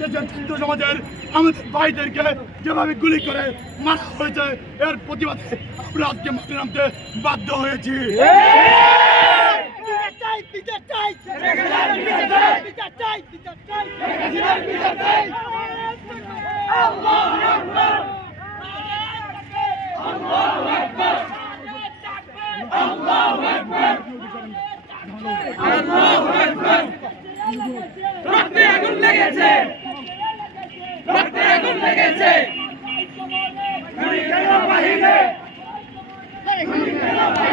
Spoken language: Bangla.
দেশের হিন্দু সমাজের আমাদের ভাইদেরকে যেভাবে গুলি করে মারা হয়েছে, এর প্রতিবাদে আমরা আজকে মাঠে নামতে বাধ্য হয়েছি। রক্তে আমার